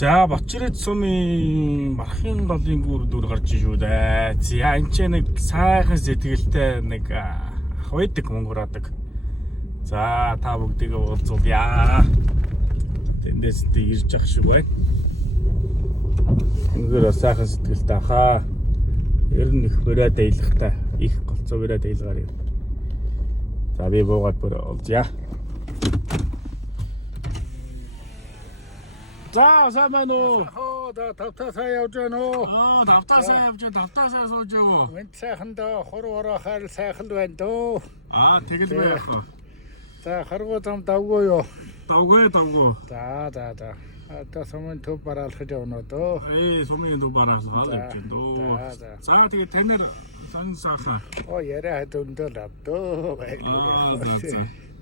За Бочирд сумын мархын голын дүр гарч шүү дээ. За энэ ч нэг сайхан сэтгэлтэй нэг ах байдаг монгораадаг. За та бүгдийг уулзуулъя. Тэндээс ирж ах шиг байна. Үнэхээр сайхан сэтгэлтэй ахаа. Ер нь их бүрээд аялахтай. Их голцоо бүрээд аялгаар юм. За би буугаад бүр уулзъя. За сайн уу? Тавтасаа явж байна уу? Тавтасаа явж байна. Тавтасаа сууж яваа. Энд сайхан доо хорвоороо сайхан байна дөө. Тэгэл байх. За харгуу зам давгүй юу? Давгүй. За. Одоо сумын төв бараалхаж явна дөө. Сумын төв бараалхаж явж байна дөө. За тэгээ танаар сонь сахаа. Яриа хадундаа лавдөө.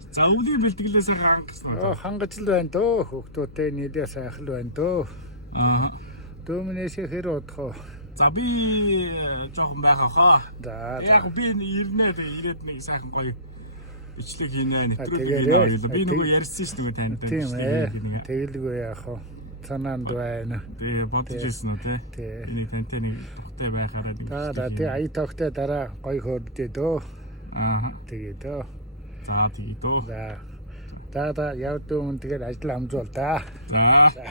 За өвлийн бэлтгэлээсээ хангасан. Хангаж л байна дөө. Хүүхдүүдтэй нийлээ сайхан л байна дөө. Дөөмнээс хэр удах. За би жоохон байгаа хаа. За. Яг би ирээд нэг сайхан гоё бичлэг хийнэ. Нэвтрүүлэг би нөгөө ярьсан шүү дээ танд. Тийм ээ. Тэгэлгүй яах вэ? Санаанд байна. Тэгээ бодож ирсэн үү те? Энийг тантай нэг тухтай байхаараа нэг. За тий ая тогтой дараа гоё хөөрдөө дөө. Тэгээ дөө. За тэгээ дөө. За явд өмнө тэгээд ажил амжуул да. За.